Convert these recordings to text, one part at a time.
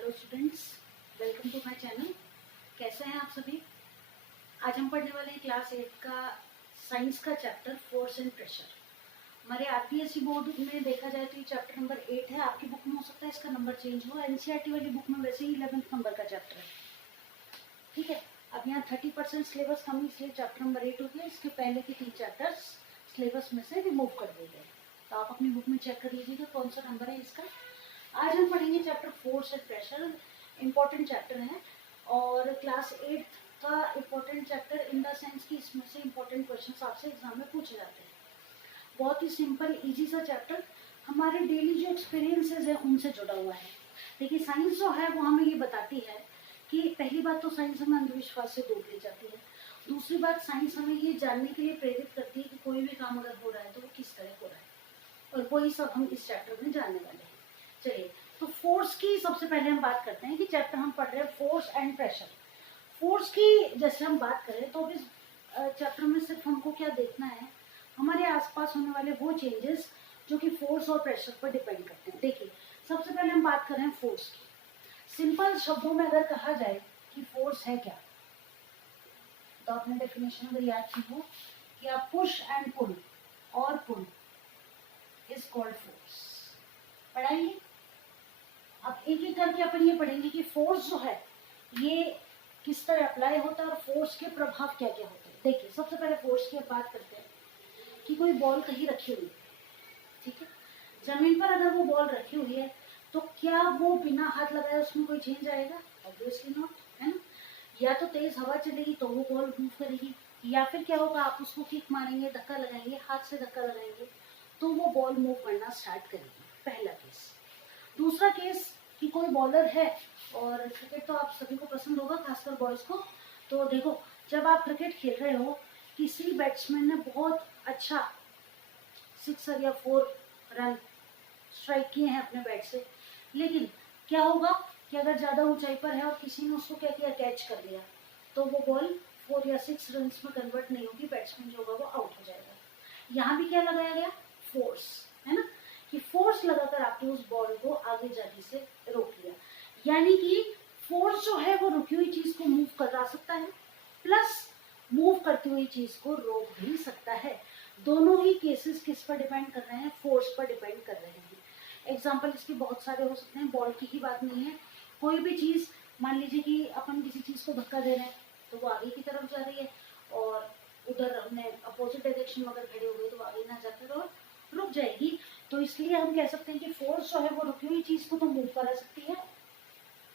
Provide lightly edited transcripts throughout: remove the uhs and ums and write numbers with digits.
Hello students, welcome to my channel. कैसे हैं आप सभी। आज हम पढ़ने वाले हैं क्लास 8 का साइंस का चैप्टर फोर्स एंड प्रेशर। हमारे आरपीएससी बोर्ड में देखा जाए तो ये चैप्टर नंबर 8 है। आपकी बुक में हो सकता है इसका नंबर चेंज हो। एनसीईआरटी वाली बुक में वैसे ही 11th नंबर का चैप्टर है, ठीक है। अब यहाँ 30% सिलेबस कम, इसलिए चैप्टर नंबर 8 हो गया। इसके पहले के 3 चैप्टर्स सिलेबस में से रिमूव कर दिए गए, तो आप अपनी बुक में चेक कर लीजिएगा कौन सा नंबर है इसका। आज हम पढ़ेंगे chapter force and pressure. Important chapter है और क्लास 8 का important chapter in the sense कि इसमें से इम्पॉर्टेंट क्वेश्चन आपसे एग्जाम में पूछे जाते हैं। बहुत ही सिंपल इजी सा चैप्टर, हमारे डेली जो एक्सपीरियंसेस है उनसे जुड़ा हुआ है। देखिए साइंस जो है वो हमें ये बताती है कि पहली बात तो साइंस हमें अंधविश्वास से दूर ले जाती है। दूसरी बात, साइंस हमें ये जानने के लिए प्रेरित करती है कि कोई भी काम अगर हो रहा है तो वो किस तरह हो रहा है, और वही सब हम इस चैप्टर में जानने वाले हैं। चलिए, तो फोर्स की सबसे पहले हम बात करते हैं कि चैप्टर हम पढ़ रहे हैं फोर्स एंड प्रेशर। फोर्स की जैसे हम बात करें तो इस चैप्टर में सिर्फ हमको क्या देखना है, हमारे आसपास होने वाले वो चेंजेस जो कि फोर्स और प्रेशर पर डिपेंड करते हैं। देखिए सबसे पहले हम बात कर रहे हैं फोर्स की। सिंपल शब्दों में अगर कहा जाए कि फोर्स है क्या, तो आपने डेफिनेशन अगर याद की हो कि आप पुश एंड पुल और पुल इज कॉल्ड फोर्स। पढ़ाएंगे, अब एक एक करके अपन ये पढ़ेंगे कि फोर्स जो है ये किस तरह अप्लाई होता है और फोर्स के प्रभाव क्या क्या होते हैं। देखिए सबसे पहले फोर्स की बात करते हैं कि कोई बॉल कहीं रखी हुई है, ठीक है। जमीन पर अगर वो बॉल रखी हुई है तो क्या वो बिना हाथ लगाए उसमें कोई चेंज आएगा? ऑब्वियसली नॉट, है ना। या तो तेज हवा चलेगी तो वो बॉल मूव करेगी, या फिर क्या होगा, आप उसको किक मारेंगे, धक्का लगाएंगे, हाथ से धक्का लगाएंगे तो वो बॉल मूव करना स्टार्ट करेगी। पहला केस। दूसरा केस कि कोई बॉलर है, और क्रिकेट तो आप सभी को पसंद होगा, खासकर बॉयज को। तो देखो जब आप क्रिकेट खेल रहे हो, किसी बैट्समैन ने बहुत अच्छा 6 या 4 रन स्ट्राइक किए हैं अपने बैट से, लेकिन क्या होगा कि अगर ज़्यादा ऊंचाई पर है और किसी ने उसको क्या किया, कैच कर लिया, तो वो बॉल 4 या 6 रन में कन्वर्ट नहीं होगी, बैट्समैन जो होगा वो आउट हो जाएगा। यहाँ भी क्या लगाया गया, फोर्स, है ना, कि फोर्स लगाकर आपने उस बॉल को आगे जाने से रोक लिया। यानी कि फोर्स जो है वो रुकी हुई चीज को मूव करा सकता है, प्लस मूव करती हुई चीज को रोक भी सकता है। दोनों ही केसेस किस पर डिपेंड कर रहे हैं, फोर्स पर डिपेंड कर रहे हैं। एग्जाम्पल इसके बहुत सारे हो सकते हैं, बॉल की ही बात नहीं है, कोई भी चीज, मान लीजिए कि अपन किसी चीज को धक्का दे रहे हैं तो वो आगे की तरफ जा रही है, और उधर हमने अपोजिट डायरेक्शन में अगर खड़े हो गए तो आगे ना जाकर और रुक जाएगी। तो इसलिए हम कह सकते हैं कि फोर्स जो है वो रुकी हुई चीज को तो मूव करा सकती है,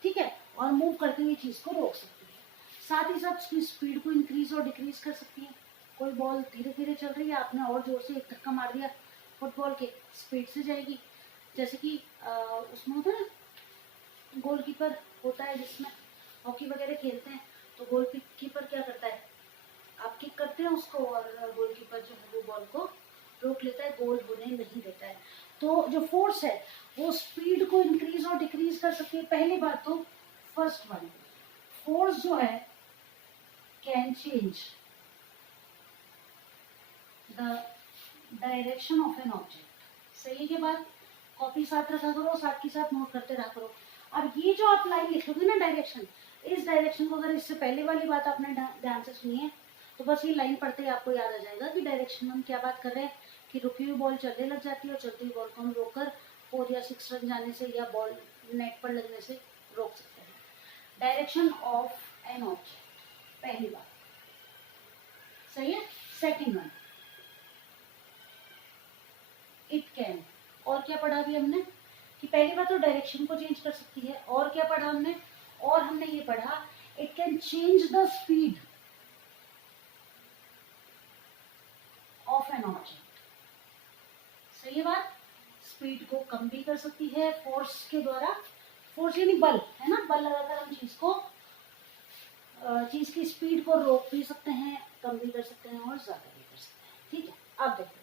ठीक है, और मूव करती हुई चीज को रोक सकती है। साथ ही साथ उसकी स्पीड को इंक्रीज और डिक्रीज कर सकती है। कोई बॉल धीरे धीरे चल रही है, आपने और जोर से एक धक्का मार दिया फुटबॉल के, स्पीड से जाएगी। जैसे कि उसमें होता है गोलकीपर होता है, जिसमें हॉकी वगैरह खेलते हैं, तो गोलकीपर क्या करता है, आप किक करते हैं उसको और गोलकीपर जो है वो बॉल को रोक लेता है, गोल होने नहीं देता है। तो जो फोर्स है वो स्पीड को इंक्रीज और डिक्रीज कर सकती है। पहली बात तो फर्स्ट वन, फोर्स जो है can change the direction of an object. सही के बाद कॉपी साथ रखा करो, साथ के साथ नोट करते रहा करो। अब ये जो आप लाइन लिखोगे ना डायरेक्शन, इस डायरेक्शन को अगर इससे पहले वाली बात आपने ध्यान से सुनी है तो बस ये लाइन पढ़ते ही आपको याद आ जाएगा कि डायरेक्शन में हम क्या बात कर रहे हैं, कि रुकी हुई बॉल चलने लग जाती है और चलती हुई बॉल को हम रोककर 4 या 6 रन जाने से या बॉल नेट पर लगने से रोक सकते हैं। डायरेक्शन ऑफ एन ऑब्जेक्ट, पहली बात सही है। सेकेंड वन, इट कैन, और क्या पढ़ा अभी हमने कि पहली बात तो डायरेक्शन को चेंज कर सकती है, और क्या पढ़ा हमने, और हमने ये पढ़ा it can change the speed of an object. सही है बात, स्पीड को कम भी कर सकती है फोर्स के द्वारा। फोर्स यानी बल, है ना, बल लगाकर हम चीज की स्पीड को रोक भी सकते हैं, कम भी कर सकते हैं और ज्यादा भी कर सकते हैं, ठीक है। अब देखो,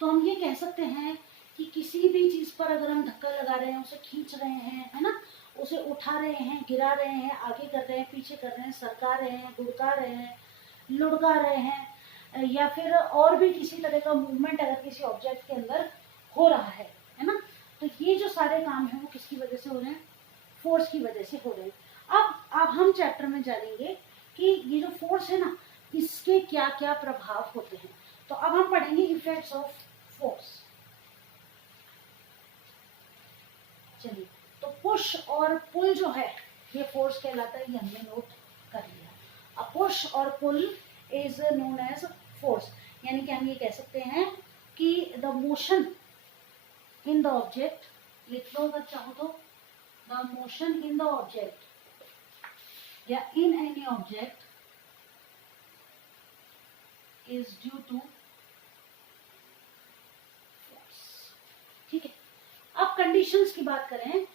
तो हम ये कह सकते हैं कि किसी भी चीज पर अगर हम धक्का लगा रहे हैं, उसे खींच रहे हैं, है ना, उसे उठा रहे हैं, गिरा रहे हैं, आगे कर रहे हैं, पीछे कर रहे हैं, सरका रहे हैं, गुड़का रहे हैं, लुढ़का रहे हैं, या फिर और भी किसी तरह का मूवमेंट अगर किसी ऑब्जेक्ट के अंदर हो रहा है ना, तो ये जो सारे काम हैं वो किसकी वजह से हो रहे हैं, फोर्स की वजह से हो रहे हैं। अब हम चैप्टर में जानेंगे कि ये जो फोर्स है ना, इसके क्या क्या प्रभाव होते हैं। तो अब हम पढ़ेंगे इफेक्ट्स ऑफ फोर्स। चलिए, तो पुश और पुल जो है ये फोर्स कहलाता है, ये हमने नोट कर लिया। अब पुश और pull is known as force, यानी कि हम ये कह सकते हैं कि the motion in the object, लिख लो अगर चाहो तो, the motion in the object या in any object is due to force. ठीक है, अब कंडीशंस की बात करें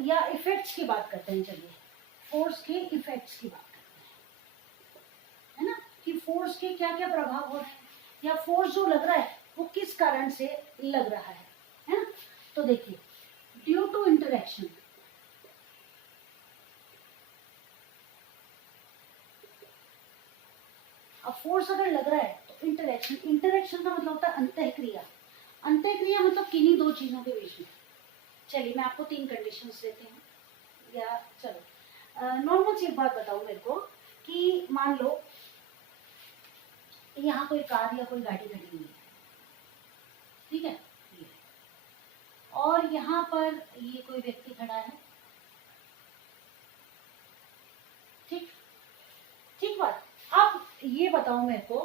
या इफेक्ट्स की बात करते हैं। चलिए, फोर्स के इफेक्ट्स की बात करते हैं, है ना, कि फोर्स के क्या क्या प्रभाव हो रहे हैं, या फोर्स जो लग रहा है वो किस कारण से लग रहा है ना। तो देखिए, ड्यू टू इंटरेक्शन, अब फोर्स अगर लग रहा है तो इंटरेक्शन, इंटरेक्शन का मतलब होता है अंतःक्रिया। अंतःक्रिया मतलब किन्हीं दो चीजों के बीच में। चलिए, मैं आपको 3 कंडीशंस देती हूँ, या चलो नॉर्मल सी एक बात बताओ मेरे को कि मान लो यहाँ कोई कार या कोई गाड़ी खड़ी हुई है, ठीक है, ये, और यहाँ पर ये कोई व्यक्ति खड़ा है, ठीक ठीक बात। अब ये बताओ मेरे को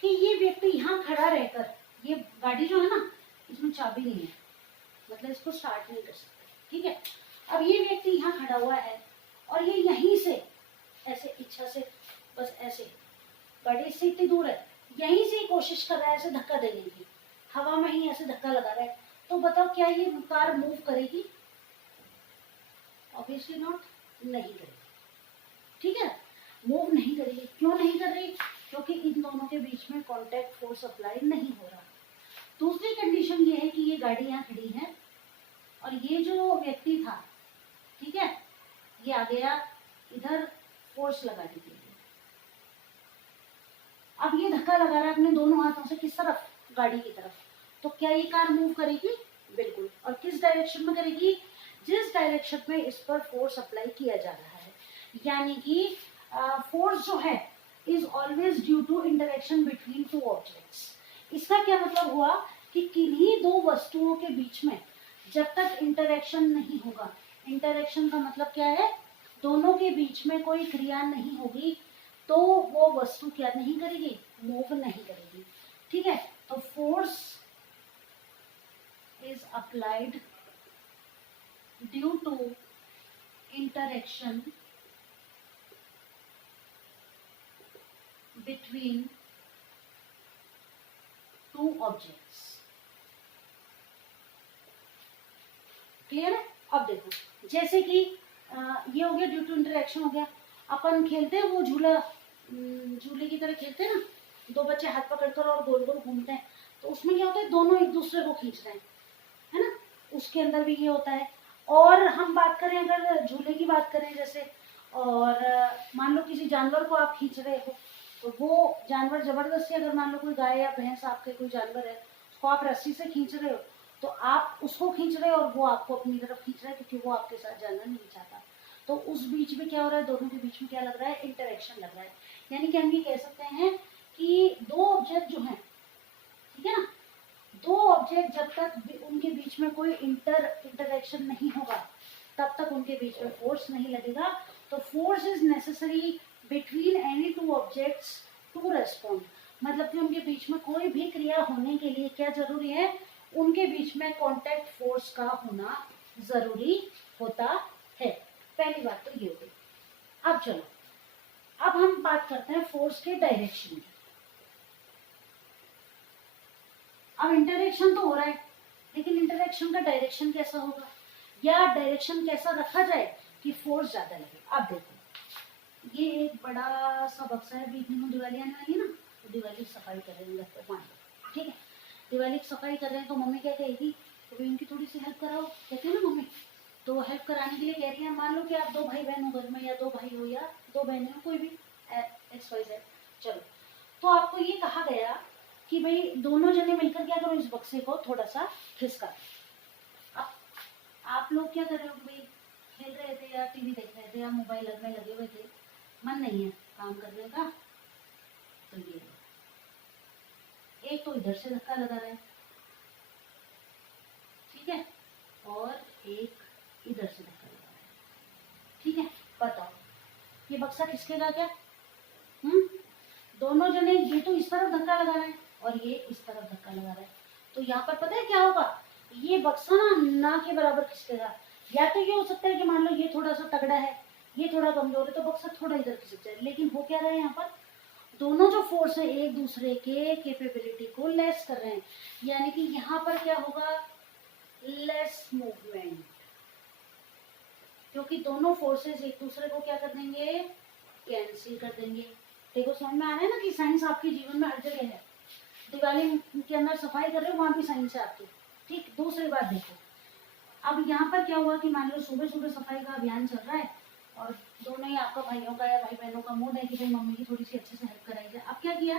कि ये व्यक्ति यहाँ खड़ा रहकर, ये गाड़ी जो है ना, इसमें चाबी नहीं है, मतलब इसको स्टार्ट नहीं कर सकते, ठीक है। अब ये व्यक्ति यहाँ खड़ा हुआ है और ये यहीं से ऐसे इच्छा से, बस ऐसे, गाड़ी इससे इतनी दूर है, यहीं से कोशिश कर रहा है ऐसे धक्का देने की, हवा में ही ऐसे धक्का लगा रहा है, तो बताओ क्या ये कार मूव करेगी? ऑब्वियसली नॉट, नहीं करेगी, ठीक है, मूव नहीं करेगी। क्यों नहीं कर रही? क्योंकि इन दोनों के बीच में कॉन्टैक्ट फोर्स अप्लाई नहीं हो रहा। दूसरी कंडीशन ये है कि ये गाड़ी यहाँ खड़ी है और ये जो व्यक्ति था, ठीक है, ये आ गया इधर फोर्स लगाने के लिए। अब ये धक्का लगा रहा है अपने दोनों हाथों से, किस तरफ? गाड़ी की तरफ। तो क्या ये कार मूव करेगी? बिल्कुल। और किस डायरेक्शन में करेगी? जिस डायरेक्शन में इस पर फोर्स अप्लाई किया जा रहा है। यानी कि फोर्स जो है is always due to interaction between two objects. इसका क्या मतलब हुआ कि किन्हीं दो वस्तुओं के बीच में जब तक इंटरेक्शन नहीं होगा, इंटरेक्शन का मतलब क्या है? दोनों के बीच में कोई क्रिया नहीं होगी, तो वो वस्तु क्या नहीं करेगी? मूव नहीं करेगी, ठीक है। तो force is applied due to interaction between two objects. Clear है? अब देखो, जैसे कि ये हो गया ड्यू टू इंटरेक्शन हो गया। अपन खेलते हैं वो झूला, झूले की तरह खेलते हैं ना, दो बच्चे हाथ पकड़कर और गोल गोल घूमते हैं, तो उसमें क्या होता है? दोनों एक दूसरे को खींच रहे हैं, है ना, उसके अंदर भी ये होता है। और हम बात करें, अगर झूले की बात करें जैसे, और मान लो किसी जानवर को आप खींच रहे हो, तो वो जानवर जबरदस्ती, अगर मान लो कोई गाय या भैंस आपके कोई जानवर है, उसको आप रस्सी से खींच रहे हो, तो आप उसको खींच रहे हो और वो आपको अपनी तरफ खींच रहा है, क्योंकि वो आपके साथ जाना नहीं चाहता। तो उस बीच में क्या हो रहा है? दोनों के बीच में क्या लग रहा है? इंटरेक्शन लग रहा है। यानी कि हम ये कह सकते हैं कि दो ऑब्जेक्ट जो हैं, ठीक है ना, दो ऑब्जेक्ट जब तक उनके बीच में कोई इंटरेक्शन नहीं होगा, तब तक उनके बीच में फोर्स नहीं लगेगा। तो force is necessary between any two objects to respond. मतलब कि उनके बीच में कोई भी क्रिया होने के लिए क्या जरूरी है? उनके बीच में कॉन्टैक्ट फोर्स का होना जरूरी होता है। पहली बात तो ये हो गई। अब चलो, अब हम बात करते हैं फोर्स के डायरेक्शन की। अब इंटरेक्शन तो हो रहा है, लेकिन इंटरेक्शन का डायरेक्शन कैसा होगा, या डायरेक्शन कैसा रखा जाए कि फोर्स ज्यादा लगे। अब देखो, ये एक बड़ा सा बक्सा है, बीच में दिवाली आने वाली है ना, तो दिवाली की सफाई कर रहे हैं, मान लो, ठीक है, दिवाली की सफाई कर रहे हैं, तो मम्मी क्या कहेगी? तो इनकी थोड़ी सी हेल्प कराओ, कहते हैं ना मम्मी, तो हेल्प कराने के लिए कह रही है। मान लो कि आप 2 भाई बहन हो घर में, या 2 भाई हो या 2 बहनें हो, कोई भी XYZ, चलो, तो आपको ये कहा गया कि भाई दोनों जने मिलकर क्या करो, इस बक्से को थोड़ा सा खिसका। अब आप लोग क्या कर रहे हो? भाई खेल रहे थे या मोबाइल में लगे हुए थे, मन नहीं है काम करने का, तो ये एक तो इधर से धक्का लगा रहा है, ठीक है, और एक इधर से धक्का लगा रहा है, ठीक है। बताओ ये बक्सा खिसकेगा क्या? दोनों जने, ये तो इस तरफ धक्का लगा रहे हैं और ये इस तरफ धक्का लगा रहा है, तो यहाँ पर पता है क्या होगा, ये बक्सा ना के बराबर खिसकेगा। या तो ये हो सकता है कि मान लो ये थोड़ा सा तगड़ा है, ये थोड़ा कमजोर है, तो बक्सा थोड़ा इधर खिसक जाए, लेकिन हो क्या रहा है, यहाँ पर दोनों जो फोर्स है एक दूसरे के कैपेबिलिटी को लेस कर रहे हैं, यानी कि यहाँ पर क्या होगा, लेस मूवमेंट, क्योंकि दोनों फोर्सेस एक दूसरे को क्या कर देंगे, कैंसिल कर देंगे। देखो समझ में आ रहा है ना कि साइंस आपके जीवन में हर जगह है। दिवाली के अंदर सफाई कर रहे हो, वहां भी साइंस है आपकी, ठीक। दूसरी बात देखो, अब यहाँ पर क्या हुआ कि मान लो सुबह सुबह सफाई का अभियान चल रहा है और दोनों ही आपका भाइयों का या भाई बहनों का मूड है कि भाई मम्मी की थोड़ी सी अच्छे से हेल्प कराई जाए। अब क्या किया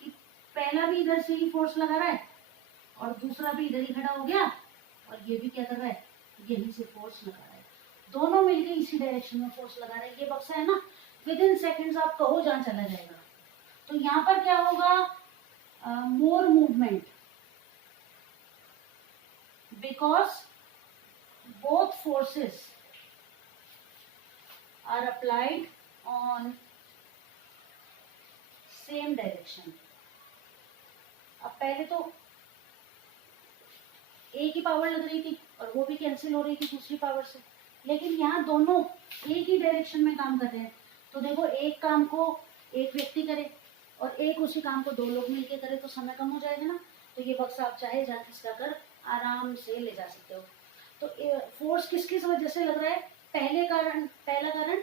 कि पहला भी इधर से ही फोर्स लगा रहा है और दूसरा भी इधर ही खड़ा हो गया और ये भी क्या कर रहा है, यहीं से फोर्स लगा रहा है, दोनों मिलकर इसी डायरेक्शन में फोर्स लगा रहे हैं। ये बक्सा है ना, विद इन सेकेंड्स आप कहो जहां चला जाएगा। तो यहाँ पर क्या होगा, more movement, because both forces are applied on same direction. अब पहले तो एक ही पावर लग रही थी और वो भी कैंसिल हो रही थी दूसरी पावर से, लेकिन यहाँ दोनों एक ही डायरेक्शन में काम कर रहे हैं। तो देखो एक काम को एक व्यक्ति करे और एक उसी काम को दो लोग मिलकर करे तो समय कम हो जाएगा ना। तो ये बक्सा आप चाहे जहाँ खिसका कर आराम से ले जा सकते हो। तो फोर्स किस किस वजह से लग रहा है, पहला कारण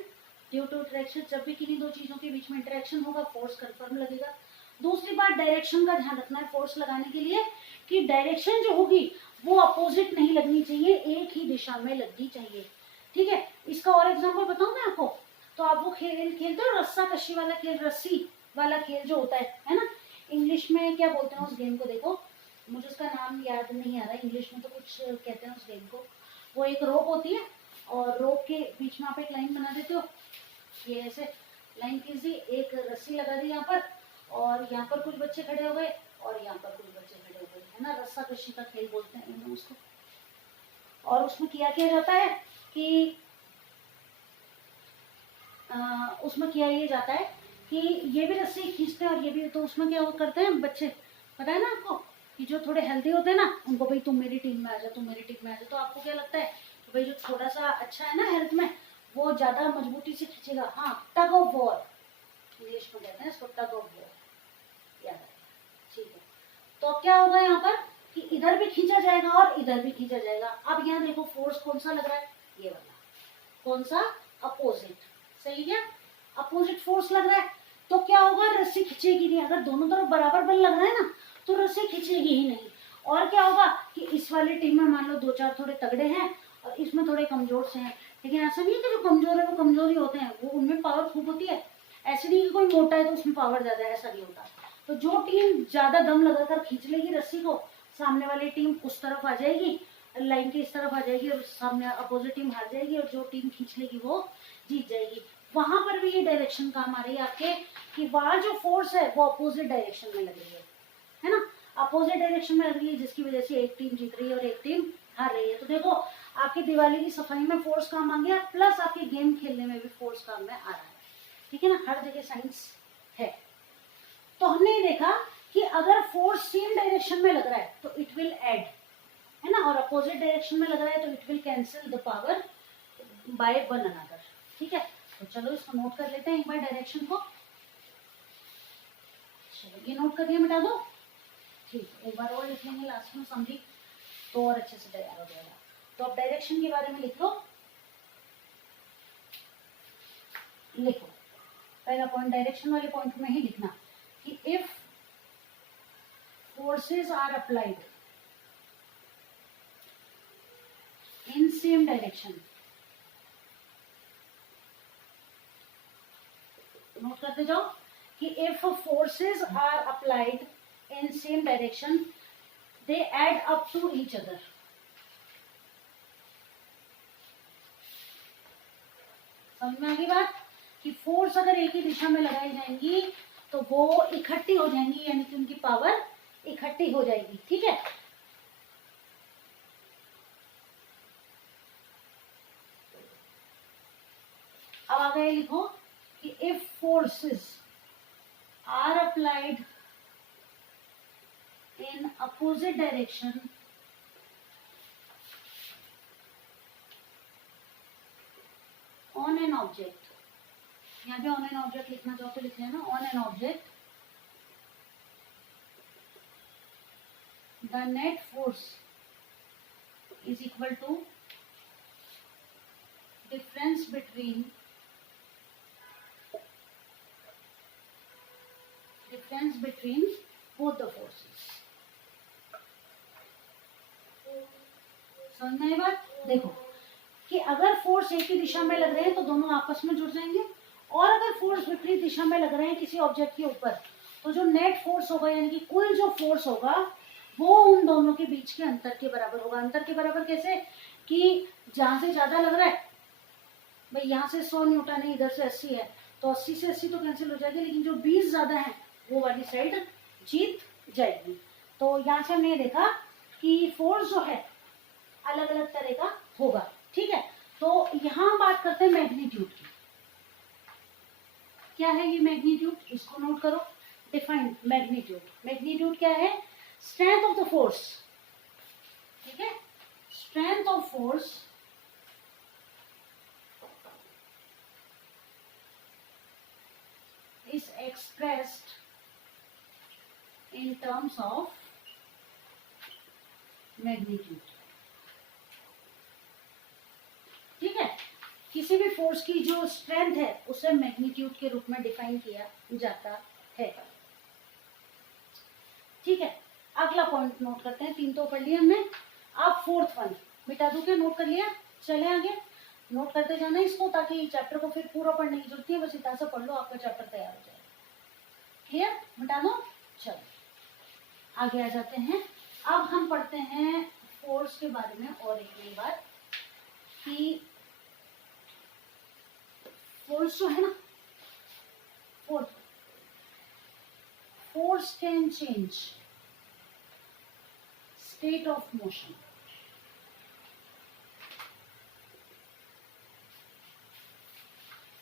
ड्यू टू अट्रैक्शन, जब भी किन्हीं दो चीजों के बीच में इंटरेक्शन होगा फोर्स कंफर्म लगेगा। दूसरी बात, डायरेक्शन का ध्यान रखना है फोर्स लगाने के लिए कि डायरेक्शन जो होगी वो अपोजिट नहीं लगनी चाहिए, एक ही दिशा में लगनी चाहिए, ठीक है। इसका और एग्जांपल बताऊं मैं आपको, तो आप वो खेलते हो रस्सा कशी वाला खेल, रस्सी वाला खेल जो होता है ना, इंग्लिश में क्या बोलते हैं उस गेम को, देखो मुझे उसका नाम याद नहीं आ रहा, इंग्लिश में तो कुछ कहते हैं उस गेम को। वो एक रोप होती है और रोप के बीच में आप एक लाइन बना देते हो, ये ऐसे लाइन खींची, एक रस्सी लगा दी यहाँ पर और यहाँ पर कुछ बच्चे खड़े हो गए और यहाँ पर कुछ बच्चे खड़े हो गए, है ना, रस्सा कशी का खेल बोलते हैं उसको। और उसमें किया जाता है कि उसमें किया ये जाता है कि ये भी रस्सी खींचते हैं और ये भी, तो उसमें क्या करते हैं बच्चे, पता है ना आपको, कि जो थोड़े हेल्दी होते हैं ना उनको भाई तुम मेरी टीम में आ जाओ, तुम मेरी टीम में आ जाओ। तो आपको क्या लगता है कि भाई जो थोड़ा सा अच्छा है ना हेल्थ में वो ज्यादा मजबूती से खींचेगा, हाँ, टग ऑफ वॉर इंग्लिश में कहते हैं इसको, टग ऑफ वॉर, याद है, ठीक है। तो अब क्या होगा यहाँ पर कि इधर भी खींचा जाएगा और इधर भी खींचा जाएगा। अब यहाँ देखो फोर्स कौन सा लग रहा है, ये वाला, कौन सा, अपोजिट, सही है, अपोजिट फोर्स लग रहा है। तो क्या होगा, रस्सी खींचेगी नहीं, अगर दोनों तरफ बराबर बल लग रहा है ना तो रस्सी खींचेगी ही नहीं। और क्या होगा कि इस वाली टीम में मान लो दो चार थोड़े तगड़े हैं और इसमें थोड़े कमजोर से हैं, लेकिन ऐसा नहीं है कि जो कमजोर है वो कमजोर ही होते हैं, वो उनमें पावर खूब होती है। ऐसे नहीं कि कोई मोटा है तो उसमें पावर ज्यादा है, ऐसा नहीं होता। तो जो टीम ज्यादा दम लगाकर खींच लेगी रस्सी को, सामने वाली टीम उस तरफ आ जाएगी, लाइन के इस तरफ आ जाएगी और सामने अपोजिट टीम हार जाएगी और जो टीम खींच लेगी वो जीत जाएगी। वहां पर भी ये डायरेक्शन काम आ रही है आपके कि वहां जो फोर्स है वो अपोजिट डायरेक्शन में लग रही है ना, अपोजिट डायरेक्शन में लग रही है, जिसकी वजह से एक टीम जीत रही है और एक टीम हार रही है। तो देखो आपकी दिवाली की सफाई में फोर्स काम आ गया, प्लस आपके गेम खेलने में भी फोर्स काम में आ रहा है, ठीक है ना, हर जगह साइंस है। तो हमने ये देखा कि अगर फोर्स सेम डायरेक्शन में लग रहा है तो इट विल ऐड, है ना, और अपोजिट डायरेक्शन में लग रहा है तो it will cancel the power by one another, ठीक है। तो चलो इसको नोट कर लेते हैं एक बार डायरेक्शन को, चलो ये नोट कर दिया, मिटा दो, ठीक है, एक बार और लिख लेंगे लास्ट में, समझी तो और अच्छे से तैयार हो जाएगा। तो अब डायरेक्शन के बारे में लिख लो, लिखो पहला पॉइंट, डायरेक्शन वाले पॉइंट में ही लिखना कि if forces are applied in same direction, note करते जाओ कि if forces are applied in same direction they add up to each other. समझ में आ गई बात कि फोर्स अगर एक ही दिशा में लगाई जाएंगी तो वो इकट्ठी हो जाएंगी, यानी कि उनकी पावर इकट्ठी हो जाएगी। ठीक है, अब आगे लिखो कि if forces are applied in opposite direction on an object, यहाँ पे ऑन एन ऑब्जेक्ट लिखना चाहो तो लिख लेना, on an object the net force is equal to difference between both the forces। समझ में आई बात? देखो कि अगर फोर्स एक ही दिशा में लग रहे हैं तो दोनों आपस में जुड़ जाएंगे, और अगर फोर्स विपरीत दिशा में लग रहे हैं किसी ऑब्जेक्ट के ऊपर तो जो नेट फोर्स होगा यानी कि कुल जो फोर्स होगा वो उन दोनों के बीच के अंतर के बराबर होगा। अंतर के बराबर कैसे? कि जहां से ज्यादा लग रहा है, भाई यहाँ से 100 न्यूटन है, इधर से 80 है, तो 80 से 80 तो कैंसिल हो जाएगी, लेकिन जो 20 ज्यादा है वो वाली साइड जीत जाएगी। तो यहाँ से हमने देखा कि फोर्स जो है अलग अलग तरह का होगा। ठीक है, तो यहाँ बात करते हैं मैग्नीट्यूड की। क्या है ये मैग्नीट्यूड? इसको नोट करो, डिफाइन मैग्नीट्यूड। मैग्नीट्यूड क्या है? Strength of the force. ठीक है, strength of force is expressed in terms of magnitude। ठीक है, किसी भी फोर्स की जो स्ट्रेंथ है उसे मैग्नीट्यूड के रूप में डिफाइन किया जाता है। ठीक है, अगला पॉइंट नोट करते हैं। 3 तो पढ़ लिया हमने, अब 4th वन मिटा दो, क्या नोट कर लिया? चले आगे, नोट करते जाना इसको, ताकि चैप्टर को फिर पूरा पढ़ने की जरूरत नहीं है, बस इतना सा पढ़ लो, आपका चैप्टर तैयार हो जाएगा। क्लियर? मिटा दो। चलो आगे आ जाते हैं। अब हम पढ़ते हैं फोर्स के बारे में और एक नई बात कि फोर्स जो है ना, force can change state of motion.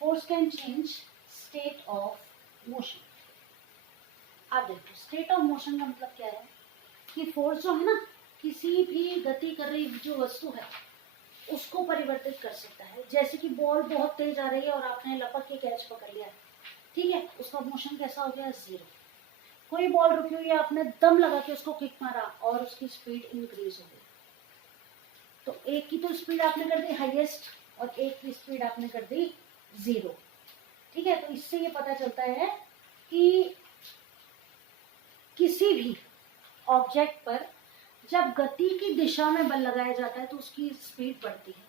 Force can change state of motion. अब देखो स्टेट ऑफ मोशन का मतलब क्या है कि फोर्स जो है ना, किसी भी गति कर रही जो वस्तु है उसको परिवर्तित कर सकता है। जैसे कि बॉल बहुत तेज आ रही है और आपने लपक के कैच पकड़ लिया, ठीक है, उसका मोशन कैसा हो गया? 0। कोई बॉल रुकी हुई है, आपने दम लगा के उसको किक मारा और उसकी स्पीड इंक्रीज हो गई, तो एक की तो स्पीड आपने कर दी हाईएस्ट और एक की स्पीड आपने कर दी 0। ठीक है, तो इससे ये पता चलता है कि किसी भी ऑब्जेक्ट पर जब गति की दिशा में बल लगाया जाता है तो उसकी स्पीड बढ़ती है,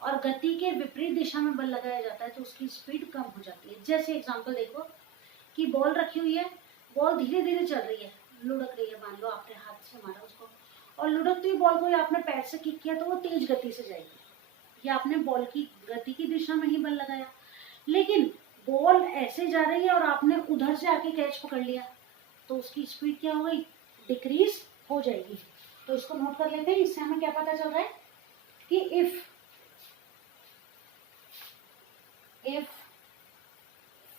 और गति के विपरीत दिशा में बल लगाया जाता है तो उसकी स्पीड कम हो जाती है। जैसे एग्जांपल देखो कि बॉल रखी हुई है, बॉल धीरे धीरे चल रही है, लुढ़क रही है, मान लो आपने हाथ से मारा उसको, और लुढ़कती हुई बॉल को आपने पैर से किक किया तो वो तेज गति से जाएगी, या आपने बॉल की गति की दिशा में ही बल लगाया। लेकिन बॉल ऐसे जा रही है और आपने उधर से आके कैच पकड़ लिया तो उसकी स्पीड क्या हो गई? डिक्रीज हो जाएगी। तो इसको नोट कर लेते हैं। इससे हमें क्या पता चल रहा है कि if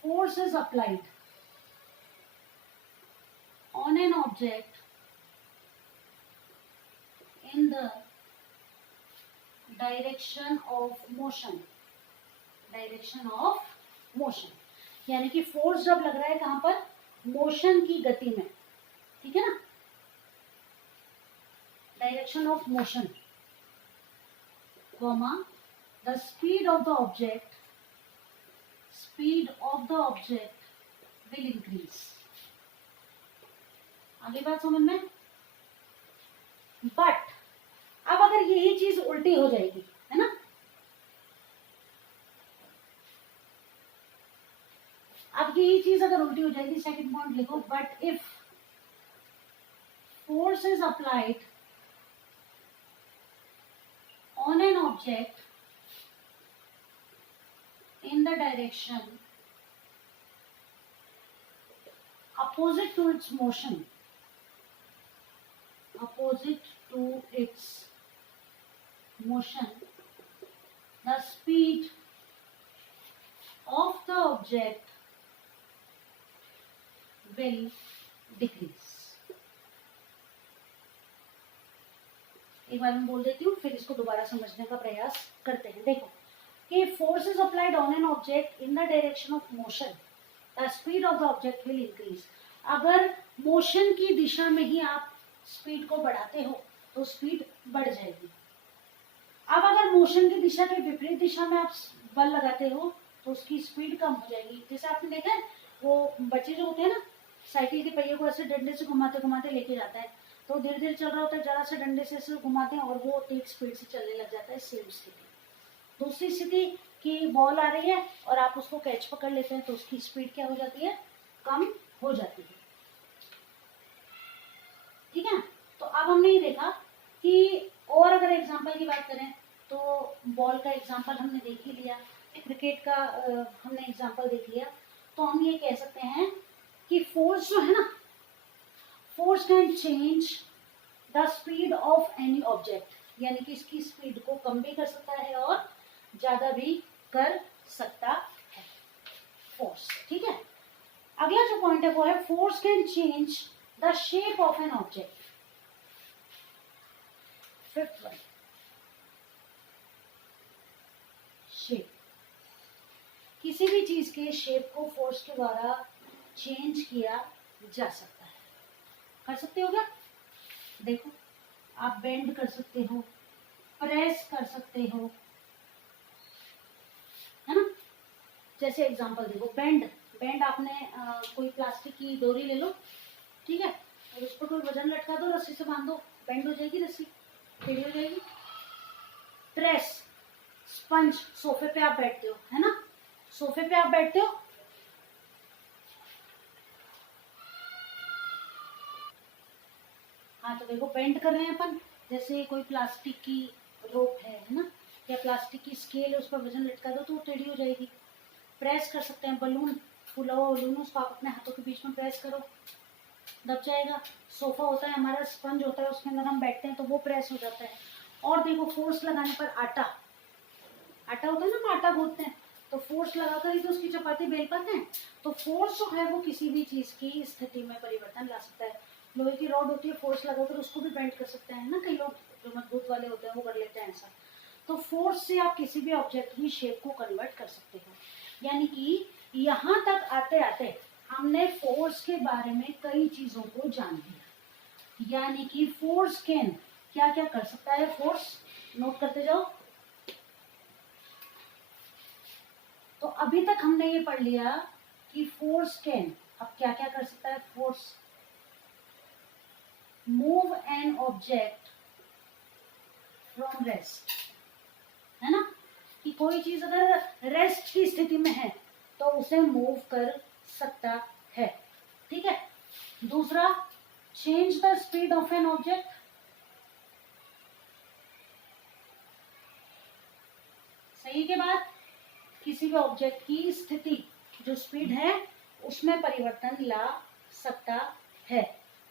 force is applied on an object in the direction of motion, यानी कि फोर्स जब लग रहा है कहां पर? मोशन की गति में, ठीक है ना, direction of motion, comma the speed of the object will increase. आगे बात समझ में? बट अब अगर यही चीज उल्टी हो जाएगी, है ना, अब यही चीज अगर उल्टी हो जाएगी, सेकंड पॉइंट लिखो, but if force is applied on an object the direction opposite to its motion, opposite to its motion, the speed of the object will decrease. एक बार मैं बोल देती हूँ, फिर इसको दोबारा समझने का प्रयास करते हैं। देखो कि force is applied on an object in the direction of motion, the speed of the object will increase. अगर मोशन की दिशा में ही आप स्पीड को बढ़ाते हो तो स्पीड बढ़ जाएगी। अब अगर मोशन की दिशा के विपरीत दिशा में आप बल लगाते हो तो उसकी स्पीड कम हो जाएगी। जैसे आपने देखा है वो बच्चे जो होते हैं ना, साइकिल के पहिए को ऐसे डंडे से घुमाते घुमाते लेके जाता है, तो धीरे धीरे चल रहा होता है, जरा से डंडे से ऐसे घुमाते हैं और वो तेज स्पीड से चलने लग जाता है। सेम स्थिति। दूसरी स्थिति कि बॉल आ रही है और आप उसको कैच पकड़ लेते हैं तो उसकी स्पीड क्या हो जाती है, कम हो जाती है। ठीक है, तो अब हमने ये देखा कि और अगर एग्जाम्पल की बात करें तो बॉल का एग्जाम्पल हमने देख ही लिया, क्रिकेट का हमने एग्जाम्पल देख लिया। तो हम ये कह सकते हैं कि फोर्स जो है ना, force can change the speed of any object, यानी कि इसकी स्पीड को कम भी कर सकता है और ज्यादा भी कर सकता है फोर्स। ठीक है, अगला जो पॉइंट है वो है force can change the shape of an object. Fifth one, shape. किसी भी चीज के शेप को फोर्स के द्वारा चेंज किया जा सकता है। कर सकते हो क्या? देखो, आप बेंड कर सकते हो, प्रेस कर सकते हो, है ना। जैसे एग्जांपल देखो, बेंड आपने कोई प्लास्टिक की डोरी ले लो, ठीक है, और उस पर कोई वजन लटका दो, रस्सी से बांध दो, बेंड हो जाएगी रस्सी, टेढ़ी हो जाएगी। प्रेस, स्पंज, सोफे पे आप बैठते हो, है ना, सोफे पे आप बैठते हो, हाँ, तो देखो बेंड कर रहे हैं अपन। जैसे कोई प्लास्टिक की रोप है ना, या प्लास्टिक की स्केल है, उस पर वजन लटका दो तो वो टेढ़ी हो जाएगी। प्रेस कर सकते हैं, बलून, फूला हुआ बलून, उसको आप अपने हाथों के बीच में प्रेस करो, दब जाएगा। सोफा होता है हमारा, स्पंज होता है, उसके अंदर हम बैठते हैं तो वो प्रेस हो जाता है। और देखो, फोर्स लगाने पर आटा होता है ना, हम आटा गूंथते हैं तो फोर्स लगाकर ही तो उसकी चपाती बेल पाते हैं। तो फोर्स जो है वो किसी भी चीज की स्थिति में परिवर्तन ला सकता है। लोहे की रॉड होती है, फोर्स लगाकर उसको भी बेंड कर सकते हैं ना, कई लोग जो मजबूत वाले होते हैं वो कर लेते हैं ऐसा। तो फोर्स से आप किसी भी ऑब्जेक्ट की शेप को कन्वर्ट कर सकते हो। यानी कि यहाँ तक आते आते हमने फोर्स के बारे में कई चीजों को जान लिया। यानी कि फोर्स कैन क्या क्या कर सकता है, फोर्स नोट करते जाओ। तो अभी तक हमने ये पढ़ लिया कि फोर्स कैन अब क्या क्या कर सकता है। Force move an object from rest, है ना, कि कोई चीज अगर रेस्ट की स्थिति में है तो उसे मूव कर सकता है। ठीक है, दूसरा, change the speed of an object, सही के बाद किसी भी ऑब्जेक्ट की स्थिति जो स्पीड है उसमें परिवर्तन ला सकता है।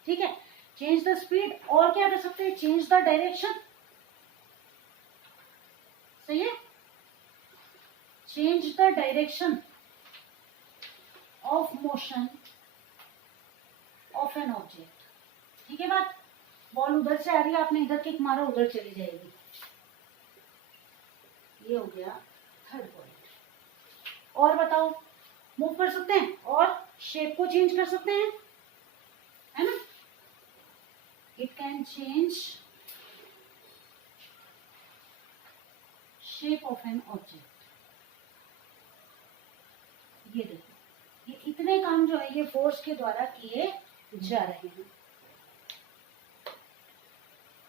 ठीक है, चेंज द स्पीड, और क्या कर सकते हैं, चेंज द डायरेक्शन, सही है, change the direction of motion of an object. ठीक है बात, बॉल उधर से आ रही है, आपने इधर किक मारा, उधर चली जाएगी। ये हो गया थर्ड पॉइंट। और बताओ, मूव कर सकते हैं और शेप को चेंज कर सकते हैं, है ना। It can change shape of an object. ये देखो, ये इतने काम जो है ये फोर्स के द्वारा किए जा रहे हैं।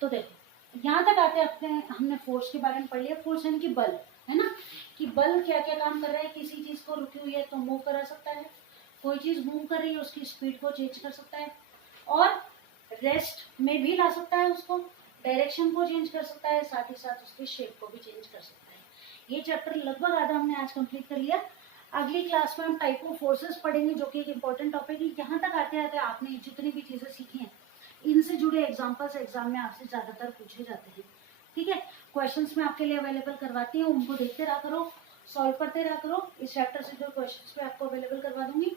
तो देखो, यहाँ तक आते आते हमने फोर्स के बारे में पढ़ लिया। फोर्स यानी कि बल, है ना, कि बल क्या क्या काम कर रहा है। किसी चीज को रुकी हुई है तो मूव करा सकता है, कोई चीज मूव कर रही है उसकी स्पीड को चेंज कर सकता है, और रेस्ट में भी ला सकता है, उसको डायरेक्शन को चेंज कर सकता है, साथ ही साथ उसकी शेप को भी चेंज कर सकता है। ये चैप्टर लगभग आधा हमने आज कंप्लीट कर लिया। अगली क्लास में हम टाइप ऑफ फोर्सेस पढ़ेंगे, जो कि एक इम्पोर्टेंट टॉपिक है। यहाँ तक आते आते आपने जितनी भी चीजें सीखी हैं, इनसे जुड़े एग्जाम्पल्स एग्जाम में आपसे ज्यादातर पूछे जाते हैं। ठीक है, क्वेश्चंस मैं आपके लिए अवेलेबल करवाती हूँ, उनको देखते रहा करो, सॉल्व करते रहा करो। इस चैप्टर से जो क्वेश्चंस मैं आपको अवेलेबल करवा दूंगी,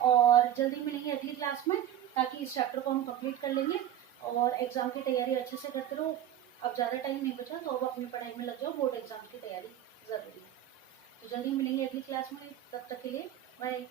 और जल्दी मिलेंगे अगली क्लास में, ताकि इस चैप्टर को हम कंप्लीट कर लेंगे और एग्जाम की तैयारी अच्छे से करते रहो। अब ज़्यादा टाइम नहीं बचा, तो अब अपनी पढ़ाई में लग जाओ, बोर्ड एग्जाम की तैयारी ज़रूरी है। तो जल्दी मिलेंगे अगली क्लास में, तब तक के लिए बाय।